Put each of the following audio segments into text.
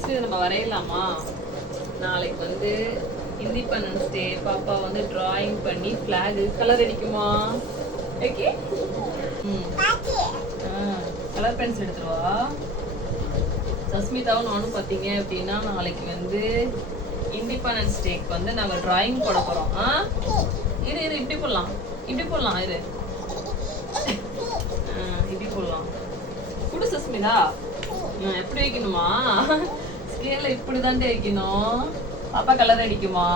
Next நம்ம வரையலாமா? நாளைக்கு வந்து இண்டிபெண்டன்ஸ் டே. பாப்பா வந்து டிராயிங் பண்ணி ஃபிளாக் கலர் அடிக்குமா? ஓகே. கலர் பென்சில் எடுத்துருவா. சஸ்மிதாவும் நானும் பார்த்தீங்க அப்படின்னா நாளைக்கு வந்து இண்டிபெண்டன்ஸ் டேக்கு வந்து நாங்கள் டிராயிங் போட போகிறோம். இரு இரு இப்படி போடலாம், இப்படி போடலாம். இரு இப்படி போடலாம். குடு சஸ்மிதா. எப்படி வைக்கணுமா? ஸ்கேல இப்படி தாண்டி வைக்கணும். பாப்பா கலர் அடிக்குமா?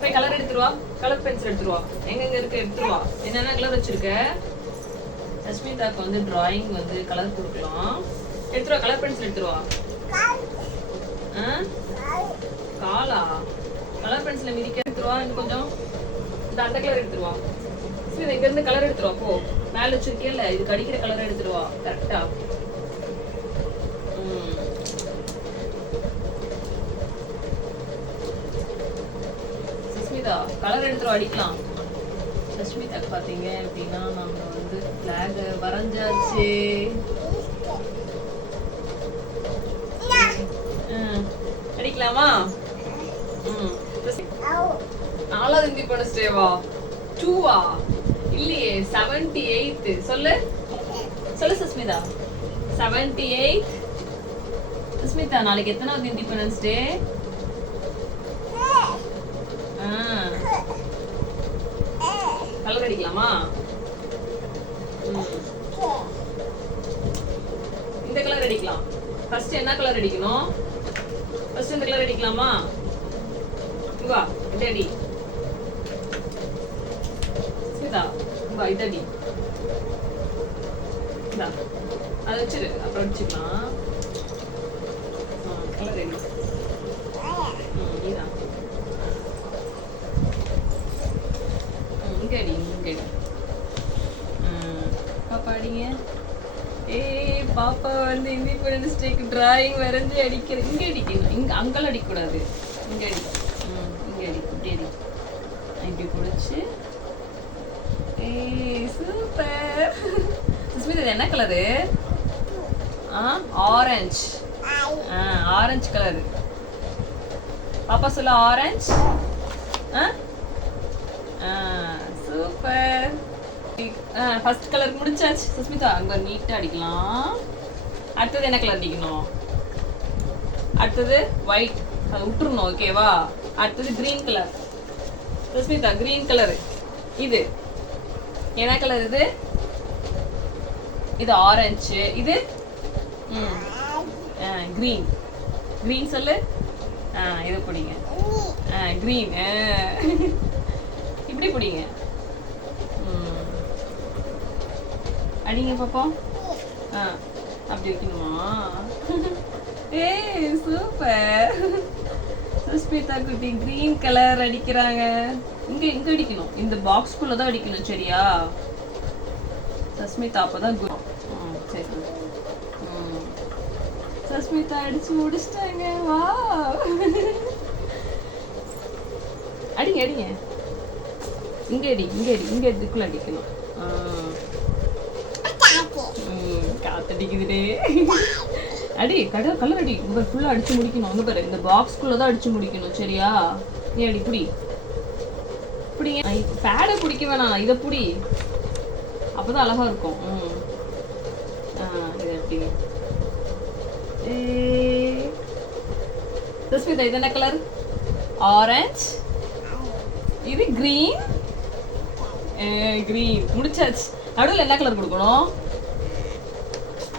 போய் கலர் எடுத்துருவா. கலர் பென்சில் எடுத்துருவா. எங்கெங்க இருக்கு எடுத்துருவா. என்னென்ன கலர் வச்சிருக்க? சஸ்மிதாக்கு வந்து டிராயிங் வந்து கலர் கொடுக்கலாம். எடுத்துருவா. கலர் பென்சில் எடுத்துருவா. காலா கலர் பென்சிலை மிதிக்க எடுத்துருவா. இன்னும் கொஞ்சம் இந்த அந்த கலர் எடுத்துருவா. சரி இங்க இருந்து கலர் எடுத்துருவா. போ மேல வச்சிருக்கேல்ல, இதுக்கு அடிக்கிற கலர் எடுத்துருவா. கரெக்டா? சஸ்மிதா கலர் எடுத்துருவா, அடிக்கலாம். சஸ்மிதாக்கு பாத்தீங்க அப்படின்னா நம்ம வந்து ஃபிளாக் வரைஞ்சாச்சு. அடிக்கலாமா? 4வது இண்டிபெண்டன்ஸ் டேவா? 2வா? இல்லையே, 78. சொல்லு சொல்லு சஸ்மிதா. 78. சஸ்மிதா நாளைக்கு எத்தனாவது இண்டிபெண்டன்ஸ் டே? கலர் அடிக்கலாமா? இந்த கலர் அடிக்கலாம். ஃபர்ஸ்ட் என்ன கலர் அடிக்கணும்? ஃபர்ஸ்ட் இந்த கலர் அடிக்கலாமா? வா இதடி சீதா, வா இதடி. இந்தா அதை வச்சிரு, அப்புறம் அடிச்சுக்கலாம். கலர் அடி. நீதான் இங்க அடி, இங்க அடி. பாப்பா அடிங்க. பாப்பா வந்து இண்டிபெண்டன்ஸ் டேக்கு டிராயிங் வரைஞ்சி அடிக்கிறது. இங்க அடிக்கணும், இங்க அங்கெல்லாம் அடிக்கக்கூடாது. இங்க அடி, இங்க அடி, இப்படி அடி. இப்படி பிடிச்சி. சூப்பர். சுஸ்மிதா இது என்ன கலரு? ஆரஞ்சு. Orange colour. பாப்பா சொல்ல ஆரஞ்சு. சூப்பர். ஃபர்ஸ்ட் கலர் முடிச்சாச்சு. சுஸ்மிதா அங்க நீட்டா அடிக்கலாம். அடுத்தது என்ன கலர் அடிக்கணும்? அடுத்தது ஒயிட், அதை விட்டுருணும். ஓகேவா? அடுத்தது green colour. Sushmita green colour. இது என்ன கலர்? இது இது ஆரஞ்சு. இது கிரீன். கிரீன் சொல்லு. இது பிடிங்க. கிரீன். இப்படி பிடிங்க. அடிங்க பாப்போம். அப்படி வைக்கணுமா? சூப்பர். சுஸ்மிதா குட்டி கிரீன் கலர் அடிக்கிறாங்க. இங்க இங்க அடிக்கணும், இந்த பாக்ஸ்குள்ள தான் அடிக்கணும். சரியா சஸ்மிதா? அப்பதான் சரி. சஸ்மிதா அடிச்சு முடிச்சிட்டாங்க. வா அடிங்க அடிங்க. இங்க அடி, இங்க அடி, இங்க இதுக்குள்ள அடிக்கணும். காத்தடிக்குதுடே. அடி கலர் அடி. இங்க ஃபுல்லா அடிச்சு முடிக்கணும். அங்க பாரு, இந்த பாக்ஸ்குள்ள தான் அடிச்சு முடிக்கணும். சரியா? நீ அடி புடி. புடிங்க. பேடை பிடிக்க வேணாம், இதை புடி. அப்பதான் அழகா இருக்கும். இது எப்படி? சுஸ்மிதா இது என்ன கலர்? ஆரஞ்சு. இது கிரீன். கிரீன் முடிச்சாச்சு. நடுவில் என்ன கலர் கொடுக்கணும்?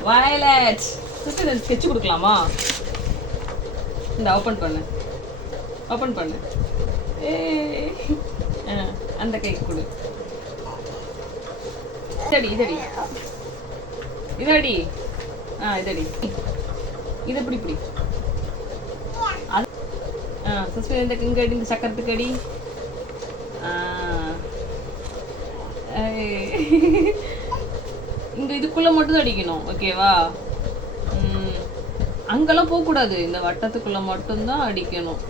வயலட். சுஸ்மிதா ஸ்கெட்ச் கொடுக்கலாமா? இந்த ஓப்பன் பண்ணு, ஓப்பன் பண்ணு. அந்த கை கொடு. இதடி இதடி இதடி. இதடி. இது எப்படி இப்படி? சஸ்மிதா இந்த இங்க அடி, இந்த சக்கரத்துக்கு அடி. இங்க இதுக்குள்ள மட்டும் தான் அடிக்கணும். ஓகேவா? அங்கெல்லாம் போகக்கூடாது, இந்த வட்டத்துக்குள்ள மட்டும்தான் அடிக்கணும்.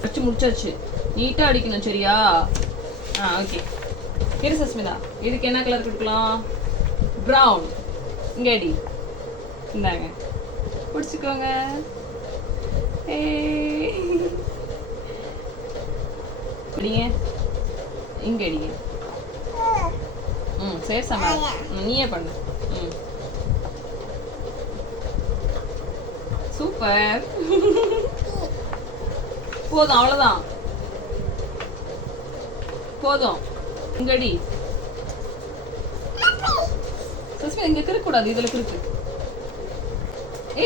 அடிச்சு முடிச்சாச்சு. நீட்டா அடிக்கணும். சரியா? ஓகே. இரு சஸ்மிதா, இதுக்கு என்ன கலர் கொடுக்கலாம்? ப்ரௌன். இங்க அடி. இந்தாங்க. பிடிச்சிக்கோங்க. அடிங்க, இங்க அடிங்க. சரி சமா, நீயே பண்ணு. சூப்பர். போதும், அவ்வளவுதான் போதும். இங்கடி சஸ்மி, இங்க கிறுக்க கூடாது, இதுல கிறுக்கு.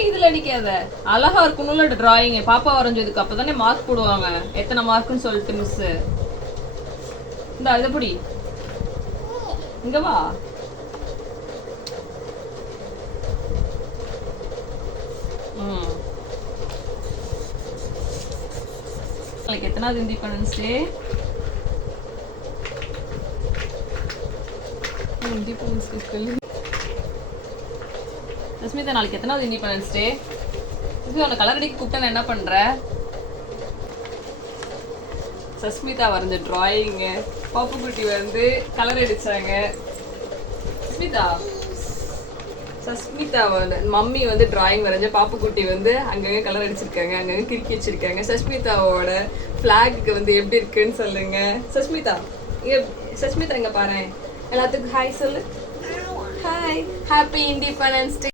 இதுல அடிக்காத. அழகா இருக்கணும்ல டிராயிங். பாப்பா வரைஞ்சதுக்கு அப்பதானே மார்க் போடுவாங்க, எத்தனை மார்க்குன்னு சொல்லிட்டு மிஸ். இந்த இதை புடி, இங்க வா. நாளைக்கு எத்தனாவது இண்டிபெண்டன்ஸ் டே? இண்டிபெண்டன்ஸ் டே சொல்லு. சஸ்மிதா, நாளைக்கு எத்தனாவது இண்டிபெண்டன்ஸ் டே? உன்னை கலர் அடிக்க கூப்பிட்டா என்ன பண்ற? சஸ்மிதா வரைஞ்ச டிராயிங்க பாப்பு குட்டி வந்து கலர் அடிச்சாங்க. சஸ்மிதாவோட மம்மி வந்து டிராயிங் வரைஞ்ச பாப்பு குட்டி வந்து அங்கங்க கலர் அடிச்சிருக்காங்க, அங்கங்க கிறுக்கி வச்சிருக்காங்க. சஸ்மிதாவோட ஃபிளாக்கு வந்து எப்படி இருக்குன்னு சொல்லுங்க. சஸ்மிதா சஸ்மிதா இங்க பாரு, எல்லாத்துக்கும் ஹாய் சொல்லு. Hi, happy independence day.